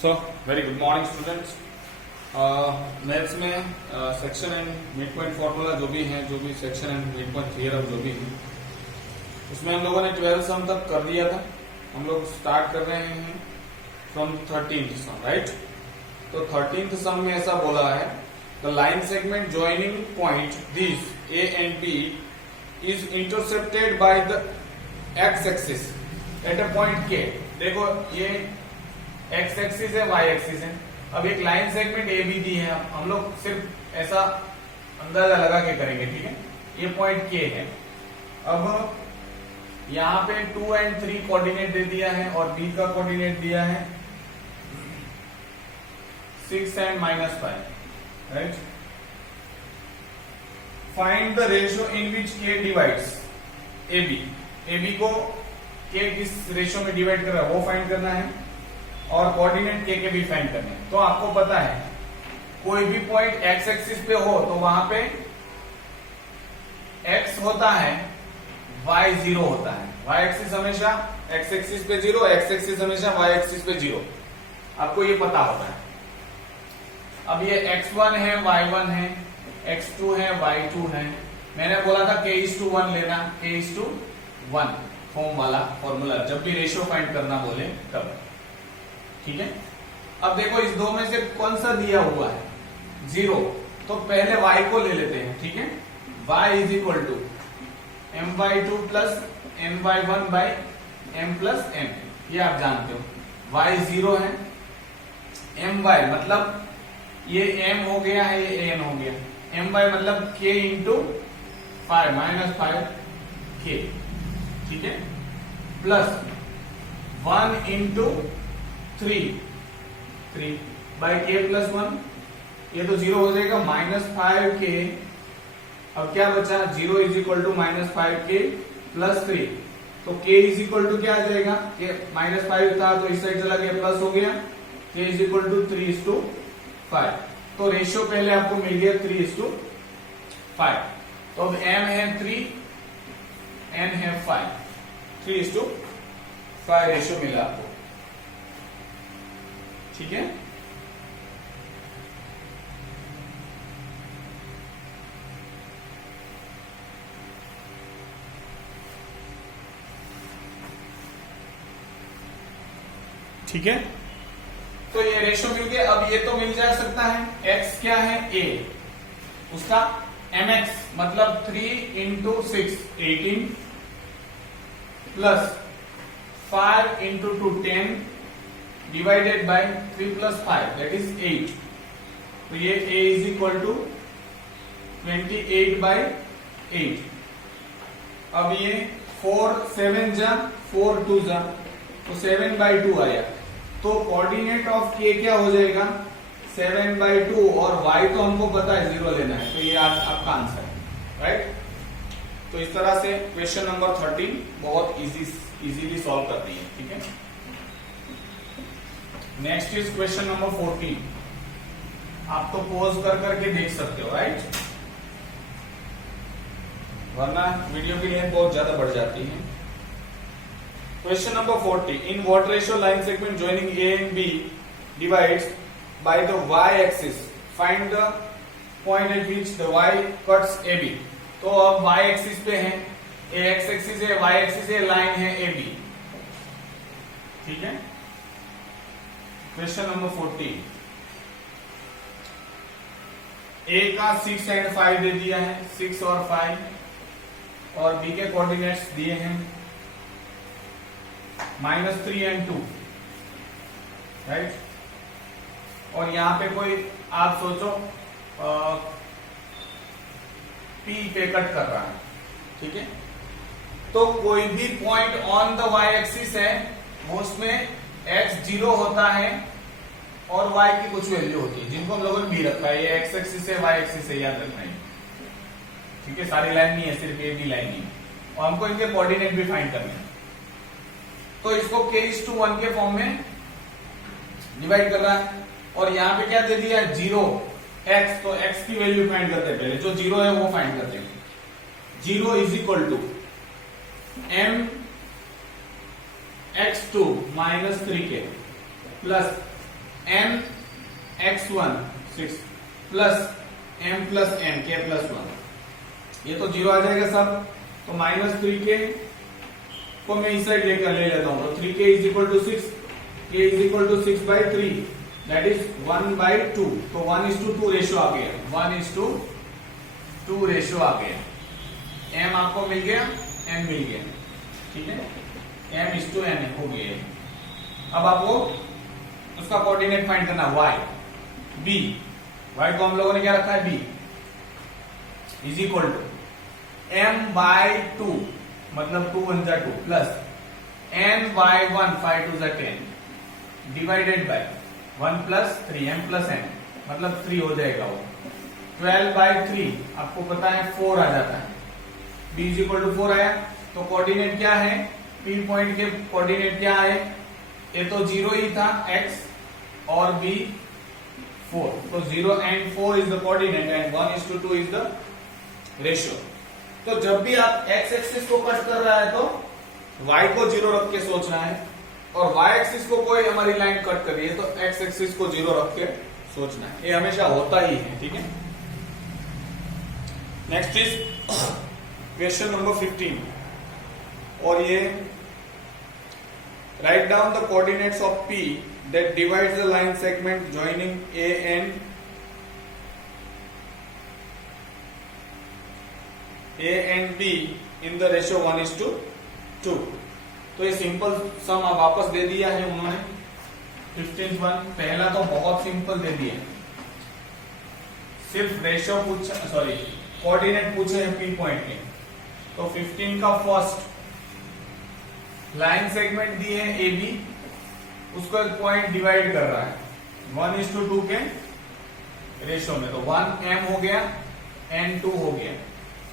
सो very good morning students. Maths में section and mid point formula जो भी है, जो भी section and mid point theorem जो भी है, उसमें हम लोगों ने 12 सम तक कर दिया था। हम लोग स्टार्ट कर रहे हैं फ्रॉम 13th सम, राइट। तो 13th सम में ऐसा बोला है, the line segment joining point this A and B is intercepted by the X axis at a point K. देखो ये एक्स एक्सिस है, वाई एक्सिस है। अब एक लाइन सेगमेंट ए बी दी है, हम लोग सिर्फ ऐसा अंदाजा लगा के करेंगे, ठीक है। ये पॉइंट के है। अब यहां पे 2 and 3 कोऑर्डिनेट दे दिया है और बी का कोऑर्डिनेट दिया है 6 and -5, right. Find the ratio in which K divides A B. A B को के किस रेशियो में डिवाइड कर रहा है वो फाइंड करना है, और कोऑर्डिनेट के भी फाइंड करने हैं। तो आपको पता है कोई भी पॉइंट एक्स एक्सिस पे हो तो वहां पे एक्स होता है, वाई 0 होता है। वाई एक्सिस हमेशा एक्स एक्सिस पे 0, एक्स एक्सिस हमेशा वाई एक्सिस पे 0। आपको ये पता होता है। अब ये x1 है, y1 है, x2 है, y2 है। मैंने बोला था k:1 लेना, k:1 फॉर्म वाला फॉर्मूला जब भी रेशियो फाइंड करना बोले तब, ठीक है। अब देखो इस दो में से कौन सा दिया हुआ है 0, तो पहले y को ले लेते हैं, ठीक है। y is equal to m/2 plus m/1 by m plus m, ये आप जानते हो। y 0 है, my मतलब ये m हो गया है, ये n हो गया। my मतलब k इंटू 5 -5k, ठीक है, plus 1 into 3 by k plus 1, ये तो 0 हो जाएगा, -5k। अब क्या बचा, 0 is equal to -5k plus 3। तो k इज इक्वल टू क्या आ जाएगा, ये -5 था तो इस साइड चला गया, प्लस हो गया, k इज इक्वल टू 3:5। तो रेशियो पहले आपको मिल गया 3:5। तो अब m है 3, n है 5, 3:5 रेशियो मिला आपको, ठीक है। ठीक है, तो ये रेशियो मिल गया। अब ये तो मिल जा सकता है, x क्या है a, उसका mx मतलब 3 into 6 18 plus 5 into 2 10 divided by 3 plus 5 that is 8। तो ये a इज इक्वल टू 28/8। अब ये 4 7 जा 4 2 जा, तो 7/2 आया। तो कोऑर्डिनेट ऑफ k क्या हो जाएगा 7/2, और y तो हमको पता है 0 लेना है, तो ये आपका आंसर है, राइट। तो इस तरह से क्वेश्चन नंबर 13 बहुत इजीली सॉल्व करती है, ठीक है। Next is question number 14। आप तो पॉज कर करके देख सकते हो, राइट, वरना वीडियो की लेंथ बहुत ज्यादा बढ़ जाती है। Question number 40, in what ratio line segment joining A and B divides by the Y axis, find the point at which the Y cuts A B. तो अब वाई एक्सिस पे है, ए एक्स एक्सिस है, Y axis है, line है A B, ठीक है। Question number 14, ए का 6 and 5 दे दिया है, 6 और 5, और बी के कोऑर्डिनेट्स दिए हैं -3 and 2, राइट। और यहां पे कोई आप सोचो P पे कट कर रहा है, ठीक है। तो कोई भी point on the y axis है, वो उसमें x 0 होता है और y की कुछ वैल्यू होती है, जिनको हम लोगों ने भी रखा है। ये x एक्सिस है, y एक्सिस है, याद रखना है, ठीक है। सारी लाइन नहीं है, सिर्फ ये भी लाइन ही है, और हमको इनके कोऑर्डिनेट भी फाइंड करने हैं। तो इसको k:1 के फॉर्म में डिवाइड कर रहा है, और यहां पे क्या दे दिया है 0 x, तो x की वैल्यू फाइंड करते हैं। पहले जो 0 है वो फाइंड करते हैं। 0 is equal to m x2 -3k plus n x1 6 plus m plus n k plus 1, ये तो 0 आ जाएगा सब। तो -3k को मैं इस साइड लेकर ले लेता हूं, तो 3k is equal to 6, k is equal to 6/3, that is 1/2। तो 1:2 रेशियो आ गया, 1:2 रेशियो आ गया। m आपको मिल गया, n मिल गया, ठीक है, m:n हो गया। अब आपको उसका कोऑर्डिनेट फाइंड करना y, b, y को हम लोगों ने क्या रखा है, b is equal to m/2, मतलब 2 1 जा 2 प्लस n/1 5 2 जा 10 divided by 1 plus 3 m plus n, मतलब 3 हो जाएगा वो। 12/3 आपको पता है 4 आ जाता है, b इज इक्वल टू 4 आया। तो कोऑर्डिनेट क्या है, p पॉइंट के कोऑर्डिनेट क्या है, ये तो 0 ही था x और b 4, तो 0 and 4 is the coordinate and 1:2 is the ratio। तो जब भी आप x एक्सिस को कट कर रहा है तो y को 0 रख के सोचना है, और y एक्सिस को कोई हमारी लाइन कट कर रही है तो x एक्सिस को 0 रख के सोचना है, ये हमेशा होता ही है, ठीक है। नेक्स्ट इज क्वेश्चन नंबर 15, और ये write down the coordinates of P that divides the line segment joining A and B in the ratio 1:2। तो ये सिंपल सम वापस दे दिया है उन्होंने, 15th वन। पहला तो बहुत सिंपल दे दिया, सिर्फ रेशियो पूछा, सॉरी कोऑर्डिनेट पूछे हैं P पॉइंट के। तो 15 का फर्स्ट लाइन सेगमेंट दिए है ए बी, उसको एक पॉइंट डिवाइड कर रहा है 1:2 के रेशियो में, तो 1m हो गया, n2 हो गया,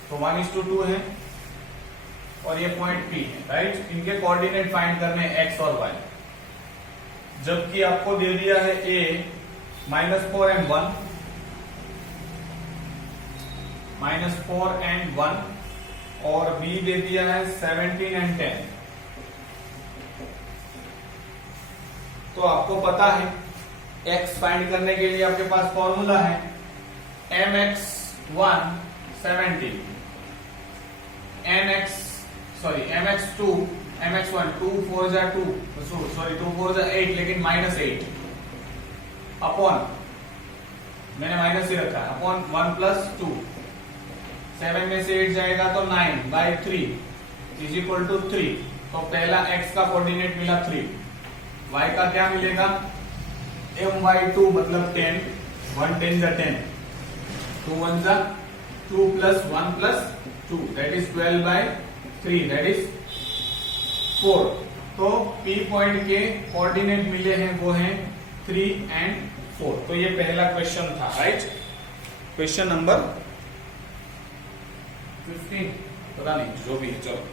तो 1:2 है, और ये पॉइंट P है, राइट। इनके कोऑर्डिनेट फाइंड करने x और y, जबकि आपको दे दिया है a -4m1 और b दे दिया है 17 and 10। तो आपको पता है x फाइंड करने के लिए आपके पास फॉर्मूला है mx1 17, mx2 mx1 2 4 जा 2, सॉरी 2 4 जा 8, लेकिन -8 अपॉन, मैंने माइनस ही रखा है, अपॉन 1 + 2, 7 में से 8 जाएगा तो 9/3 इज इक्वल टू 3। तो पहला x का कोऑर्डिनेट मिला 3, y का क्या मिलेगा, m/2 मतलब 10, 1 10 जा 10, 2 1 जा 2 + 1 + 2 दैट इज 12/3 दैट इज 4। तो P पॉइंट के कोऑर्डिनेट मिले हैं वो हैं 3 and 4। तो ये पहला क्वेश्चन था, राइट। क्वेश्चन नंबर 15, पता नहीं जो भी है, चलो।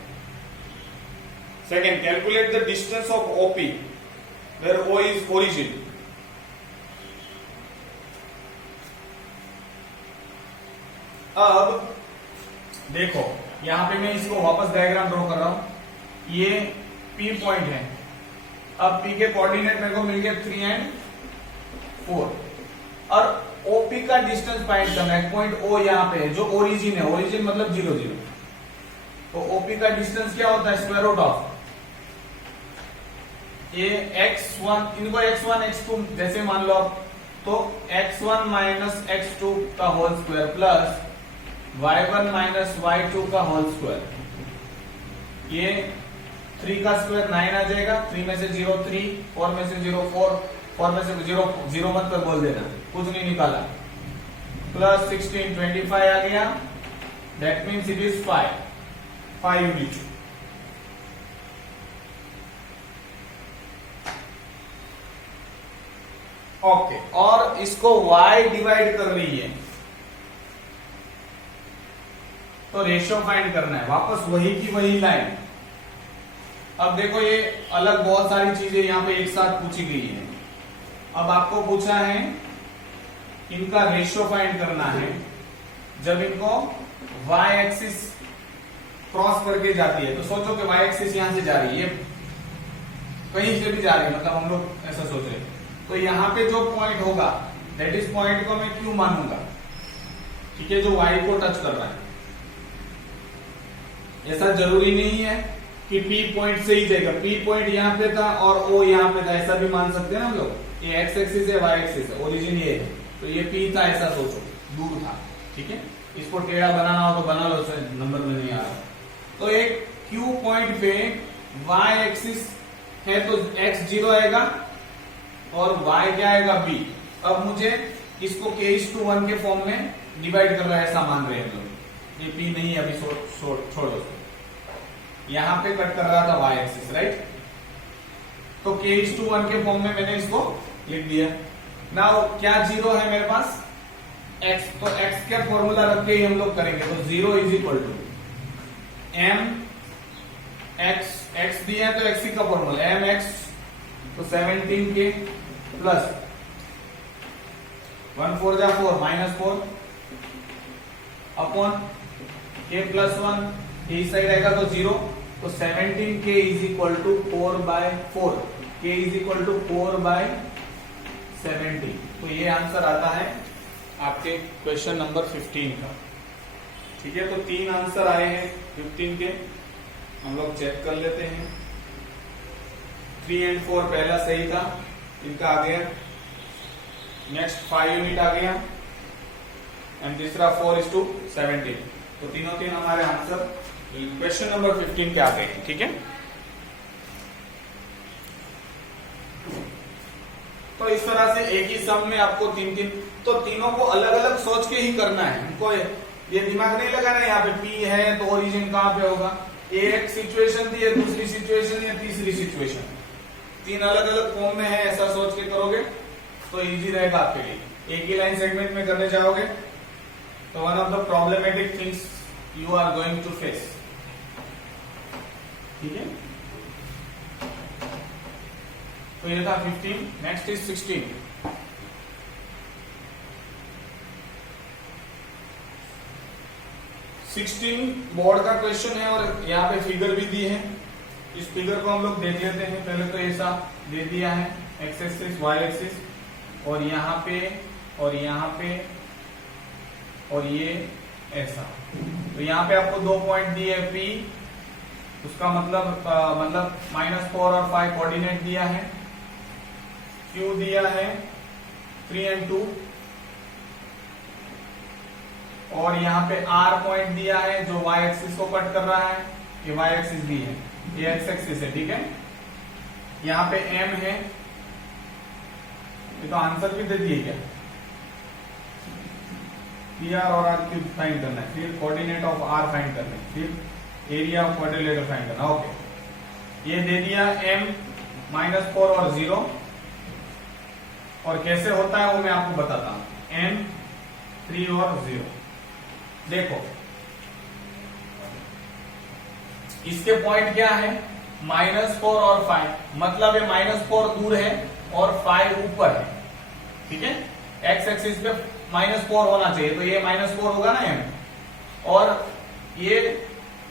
Second, calculate the distance of OP where O is origin। अब देखो यहां पे मैं इसको वापस डायग्राम ड्रॉ कर रहा हूं, ये P पॉइंट है। अब P के कोऑर्डिनेट मेरे को मिल गया 3 and 4, और OP का डिस्टेंस फाइंड करना है, पॉइंट O यहां पे है जो ओरिजिन है, ओरिजिन मतलब 0 0। तो OP का डिस्टेंस क्या होता है, स्क्वायर रूट ऑफ ये x1, इनको x1 x2 जैसे मान लो आप, तो x1 - x2 का whole square plus y1 - y2 का होल स्क्वायर, ये 3 का स्क्वायर 9 आ जाएगा, 3 में से 0 3, 4 में से 0 4, 4 में से 0 0 मत कर बोल देना, कुछ नहीं निकाला, प्लस 16 25 आ गया, that means it is 5 unit. Okay, और इसको y डिवाइड कर रही है, तो रेशियो फाइंड करना है, वापस वही की वही लाइन। अब देखो ये अलग बहुत सारी चीजें यहाँ पे एक साथ पूछी गई है। अब आपको पूछा है इनका रेशियो फाइंड करना है जब इनको y एक्सिस क्रॉस करके जाती है। तो सोचो कि y एक्सिस यहां से जा रही है, कहीं से भी जा रही है, मतलब हम लोग ऐसा सोच रहे हैं, तो यहाँ पे जो पॉइंट होगा दैट इज पॉइंट को मैं क्यू मानूंगा, ठीक है, जो वाई को टच कर रहा है। ऐसा जरूरी नहीं है कि पी पॉइंट से ही जाएगा, पी पॉइंट यहाँ पे था और ओ यहाँ पे था, ऐसा भी मान सकते हैं ना हम लोग। ये एक्स एक्सिस है, वाई एक्सिस है, ओरिजिन ये है, तो ये पी था, ऐसा सोचो, दूर था, ठीक है। इसको टेढ़ा बनाना हो तो बना लो, नंबर में नहीं आ रहा। तो एक क्यू पॉइंट पे वाई एक्सिस है तो एक्स 0 आएगा और वाई क्या आएगा बी। अब मुझे इसको k:1 के फॉर्म में डिवाइड कर रहा है, ऐसा मान रहे हैं हम लोग। ये पी नहीं, अभी छोड़ो, यहां पे कट कर रहा था वाई एक्सिस, राइट। तो k:1 के फॉर्म में मैंने इसको लिख दिया। नाउ क्या 0 है मेरे पास x, तो x का फॉर्मूला रख के ही हम लोग करेंगे। तो 0 is equal to m x दिया है तो x का फॉर्मूला m x, तो 17k प्लस 1 4 जा 4 -4 अपॉन k प्लस 1, इस साइड आएगा तो 0, तो 17k is equal to 4/4, k is equal to 4/17। तो ये आंसर आता है आपके क्वेश्चन नंबर 15 का, ठीक है। तो 3 आंसर आए हैं 15 के, हम लोग चेक कर लेते हैं। 3 और 4 पहला सही था, इनका आ गया। नेक्स्ट 5 यूनिट आ गया एंड तीसरा 4:17। तो तीन हमारे आंसर क्वेश्चन नंबर 15 के आ गए हैं, ठीक है। तो इस तरह से एक ही सम में आपको तो तीनों को अलग अलग सोच के ही करना है। हमको ये दिमाग नहीं लगाना है यहाँ पे P है तो ओरिजिन कहाँ पे होगा। एक सिचुएशन थी, ये दूसरी सिचुएशन, ये तीसरी सिचुएशन, 3 अलग अलग फॉर्म में है, ऐसा सोच के करोगे तो इजी रहेगा आपके लिए। एक ही लाइन सेगमेंट में करने जाओगे तो one of the problematic things you are going to face, ठीक है। तो ये था 15। Next is 16। बोर्ड का क्वेश्चन है और यहाँ पे फिगर भी दी है। इस फिगर को हम लोग देख लेते हैं। पहले तो ऐसा दे दिया है एक्स एक्सिस वाई एक्सिस और यहाँ पे और यहाँ पे और ये ऐसा। तो यहाँ पे आपको 2 पॉइंट दिए है P, उसका मतलब -4 और 5 कोऑर्डिनेट दिया है। Q दिया है 3 और 2 और यहाँ पे R पॉइंट दिया है जो y एक्सिस को कट कर रहा है, ये y एक्सिस भी है, ये x एक्सिस है, ठीक है। यहाँ पे M है, ये तो आंसर भी दे दिए क्या, PR और R फाइंड करना है, फिर कोऑर्डिनेट ऑफ R फाइंड करना है, फिर एरिया ऑफ क्वाड्रिलेटरल फाइंड करना। ओके, ये दे दिया M -4 और 0 और कैसे होता है वो मैं आपको बताता हूं। M 3 और 0, देखो इसके पॉइंट क्या है -4 और 5, मतलब ये -4 दूर है और 5 ऊपर है, ठीक है। एक्स एक्सिस पे -4 होना चाहिए तो ये -4 होगा ना M, और ये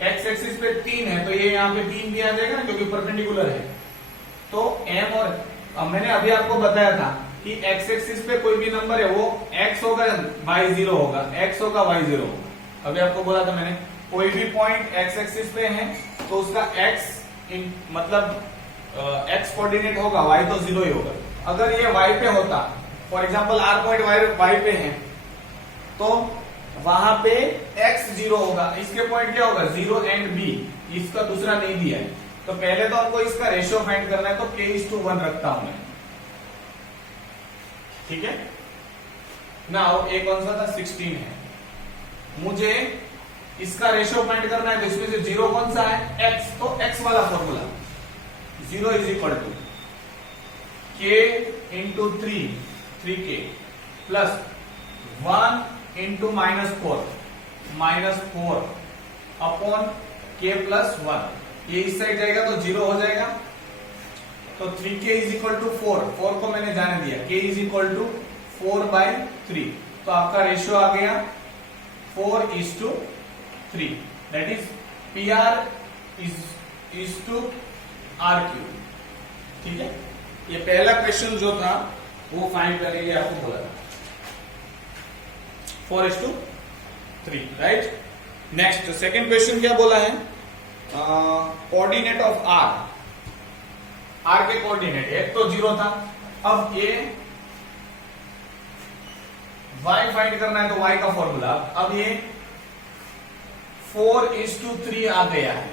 एक्स एक्सिस पे 3 है तो ये यहाँ पे 3 भी आ जाएगा ना क्योंकि परपेंडिकुलर है। तो M और मैंने अभी आपको बताया था कि एक्स एक्सिस पे कोई भी नंबर है वो x होगा y 0 होगा, x होगा y 0 होगा। अभी आपको बोला था मैंने, कोई भी पॉइंट एक्स एक्सिस पे है तो उसका x मतलब x कोऑर्डिनेट होगा, y तो 0 ही होगा। अगर ये y पे होता, for example r point y पे है तो वहां पे x 0 होगा, इसके पॉइंट क्या होगा 0 एंड b, इसका दूसरा नहीं दिया है। तो पहले तो हमको इसका रेशियो फाइंड करना है तो k:1 रखता हूं मैं, ठीक है। नाउ एक कौन सा था 16 है, मुझे इसका रेशियो फाइंड करना है तो इसमें से 0 कौन सा है x, तो x वाला formula 0 is equal to k into 3k plus 1 into -4 upon k plus 1। ये इस साइड जाएगा तो 0 हो जाएगा, तो 3k इज इक्वल टू 4 को मैंने जाने दिया, k इज इक्वल टू 4/3। तो आपका रेशियो आ गया 4:3, that is PR is to RQ, ठीक है। ये पहला क्वेश्चन जो था वो फाइंड करने के लिए आपको बोला था 4:3, राइट। नेक्स्ट सेकंड क्वेश्चन क्या बोला है, कोऑर्डिनेट ऑफ आर के कोऑर्डिनेट, एक तो 0 था, अब ये y फाइंड करना है तो y का फॉर्मूला, अब ये 4:3 आ गया है,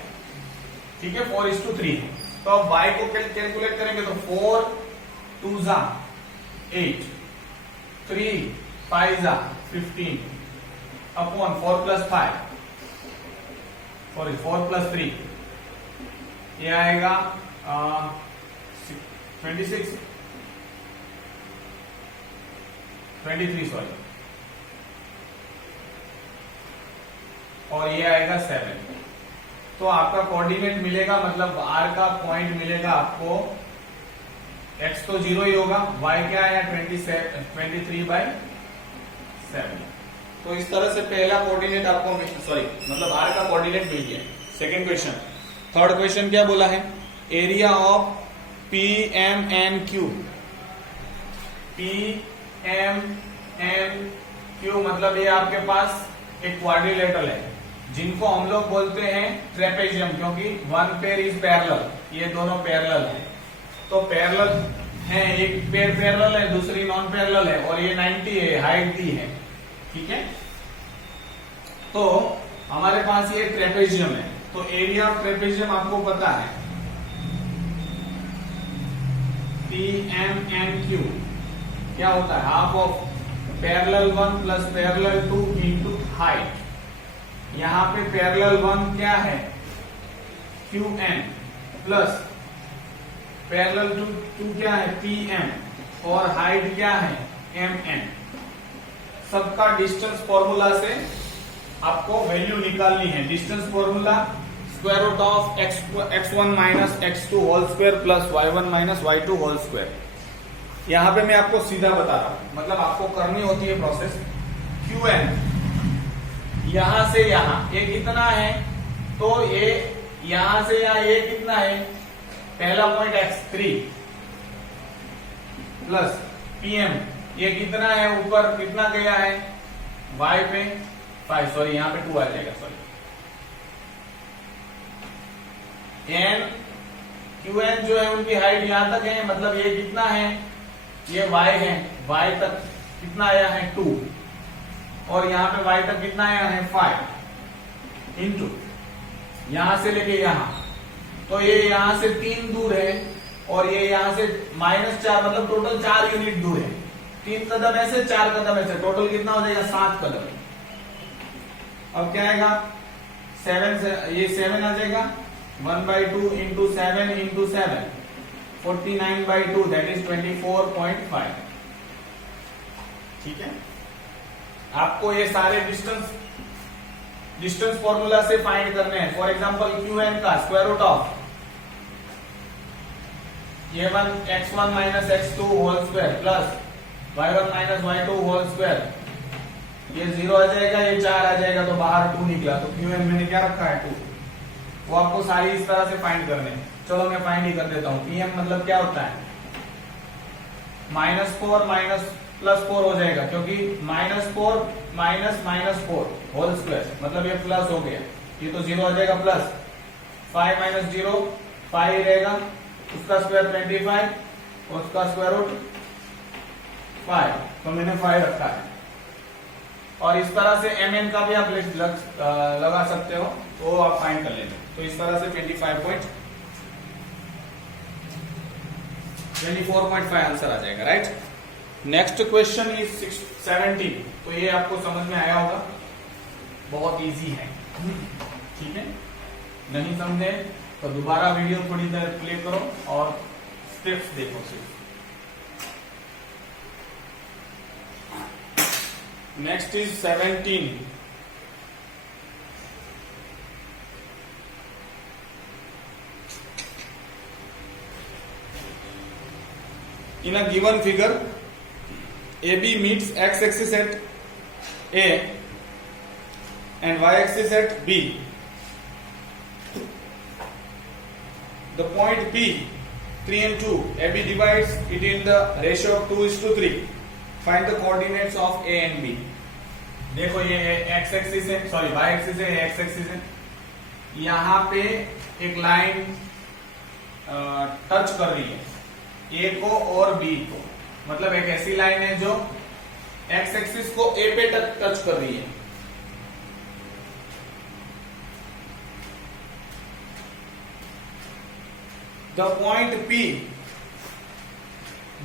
ठीक है, 4:3। तो अब y को कैलकुलेट करेंगे तो 4 2 जा 8, 3 5 जा 15 अपॉन 4 + 5, सॉरी 4 + 3, ये आएगा 23 सॉरी, और ये आएगा 7। तो आपका कोऑर्डिनेट मिलेगा, मतलब r का पॉइंट मिलेगा आपको, x तो 0 ही होगा, y क्या है 23/7। तो इस तरह से पहला कोऑर्डिनेट आपको मतलब r का कोऑर्डिनेट मिल गया। सेकंड क्वेश्चन, थर्ड क्वेश्चन क्या बोला है, एरिया ऑफ PMNQ, PMNQ मतलब ये आपके पास एक क्वाड्रिलेटरल है, जिनको हम लोग बोलते हैं ट्रेपेजियम, क्योंकि वन पेयर इज पैरेलल, ये दोनों पैरेलल है। तो पैरेलल है, एक पेयर पैरेलल है, दूसरी नॉन पैरेलल है, और ये 90 है, हाइट दी है, ठीक है। तो हमारे पास ये ट्रेपेजियम है, तो एरिया ऑफ ट्रेपेजियम आपको पता है PMNQ क्या होता है, half of parallel 1 plus parallel 2 into height. यहां पे पैरेलल 1 क्या है QN प्लस पैरेलल 2 क्या है PM, और हाइट क्या है MN। सबका डिस्टेंस फॉर्मूला से आपको वैल्यू निकालनी है। Distance formula square root of x1 minus x2 whole square plus y1 minus y2 whole square. यहां पे मैं आपको सीधा बता रहा हूं, मतलब आपको करनी होती है प्रोसेस। QN यहां से यहां ये कितना है, तो ये यहां से यहां ये कितना है, पहला पॉइंट x3 प्लस PM ये कितना है, ऊपर कितना गया है y पे 5, सॉरी यहां पे 2 आ जाएगा, सॉरी QN जो है उनकी हाइट यहां तक है, मतलब ये कितना है, ये y है, y तक कितना आया है 2, और यहां पे y तक कितना आया है 5 इंटू यहां से लेके यहां, तो ये यहां से 3 दूर है, और ये यहां से -4, मतलब टोटल 4 यूनिट दूर है। 3 कदम ऐसे, 4 कदम ऐसे, टोटल कितना हो जाएगा 7 कदम। अब क्या आएगा 7 से, ये 7 आ जाएगा, 1/2 इंटू 7 इंटू 7 49/2, दैट इज 24.5, ठीक है। आपको ये सारे डिस्टेंस फॉर्मूला से फाइंड करने हैं। फॉर एग्जांपल QN का square root of x1 minus x2 whole square plus y1 minus y2 whole square, ये 0 आ जाएगा, ये 4 आ जाएगा, तो बाहर 2 निकला, तो QN मैंने क्या रखा है 2। वो आपको सारी इस तरह से फाइंड करने हैं। चलो मैं फाइंड ही कर देता हूं। PM मतलब क्या होता है, -4 माइनस +4 हो जाएगा, क्योंकि -4 माइनस -4 होल स्क्वायर, मतलब ये प्लस हो गया, ये तो 0 आ जाएगा, प्लस 5 माइनस 0 5 रहेगा, उसका स्क्वायर 25, और उसका स्क्वायर रूट 5, तो मैंने 5 रखा है। और इस तरह से MN का भी आप लगा सकते हो, तो आप फाइंड कर लेंगे। तो इस तरह से 24.5 आंसर आ जाएगा, राइट। Next question is 17। तो ये आपको समझ में आया होगा, बहुत इजी है, ठीक है। नहीं समझे तो दोबारा वीडियो थोड़ी देर प्ले करो और स्टेप्स देखो सिर्फ। Next is 17। In a given figure, AB meets x-axis at A and y-axis at B. The point P 3 and 2. AB divides it in the ratio of 2:3. Find the coordinates of A and B. देखो ये x axis है, sorry y axis है, x axis है। यहाँ पे एक line touch कर रही है A को और B को, मतलब एक ऐसी लाइन है जो x एक्सिस को A पे टच कर रही है। The point P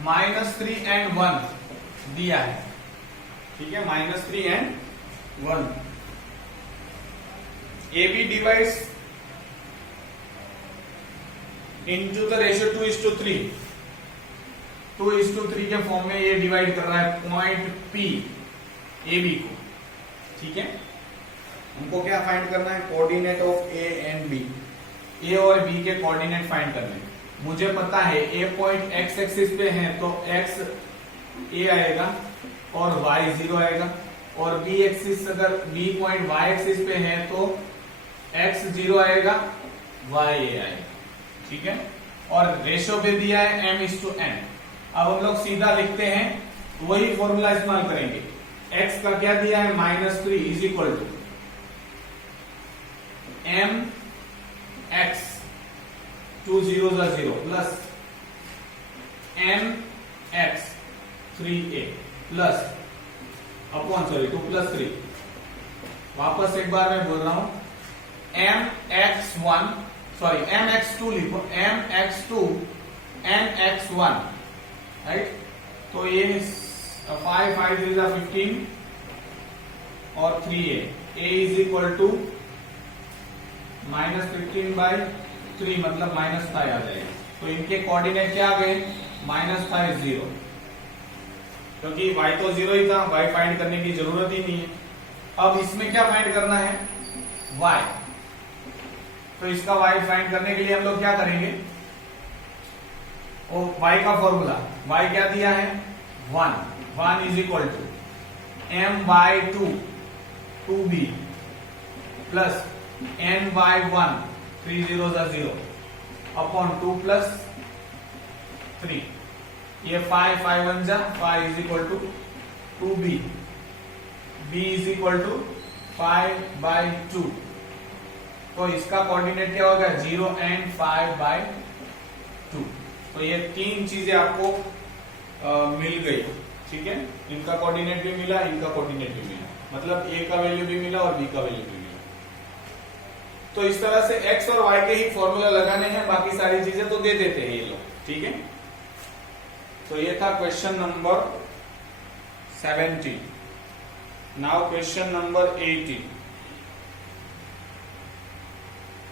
-3 and 1 दिया है, ठीक है, -3 and 1। AB divides into the ratio 2:3। 2:3 के फॉर्म में ये डिवाइड कर रहा है पॉइंट P AB को, ठीक है। हमको क्या फाइंड करना है? Coordinate of A and B। ए और बी के कोऑर्डिनेट फाइंड करने। मुझे पता है ए पॉइंट एक्स एक्सिस पे है तो एक्स ए आएगा और वाई 0 आएगा, और बी एक्सिस अगर बी पॉइंट वाई एक्सिस पे है तो एक्स 0 आएगा, वाई ए आएगा, ठीक है। और रेशो पे दिया है m:n। अब हम लोग सीधा लिखते हैं, वही फॉर्मूला इस्तेमाल करेंगे। x का क्या दिया है? -3 is equal to m x 2 zeros are 0 plus m x 3a plus upon 2 plus 3। वापस एक बार मैं बोल रहा हूं, m x 2 लिखो, m x 2 n x 1, right. तो ये 5 5 3 15 और 3a इज इक्वल टू -15/3 मतलब -5 आ जाएगा। तो इनके कोऑर्डिनेट क्या आ गए? -5 0, क्योंकि y तो 0 ही था, y फाइंड करने की जरूरत ही नहीं है। अब इसमें क्या फाइंड करना है? y। तो इसका y फाइंड करने के लिए हम लोग क्या करेंगे? ओ y का फॉर्मूला, y क्या दिया है? 1 is equal to m/2 2b plus n/1 3 zeros are 0 upon 2 plus 3। ये 5 1 जा 5 is equal to 2b, b is equal to 5/2। तो इसका कोऑर्डिनेट क्या होगा? 0 and 5/2। तो ये तीन चीजें आपको मिल गई, ठीक है। इनका कोऑर्डिनेट भी मिला, इनका कोऑर्डिनेट भी मिला, मतलब a का वैल्यू भी मिला और b का वैल्यू भी मिला। तो इस तरह से x और y के ही फॉर्मूला लगाने हैं, बाकी सारी चीजें तो दे देते हैं ये लोग, ठीक है। तो ये था question number 17। Now question number 18।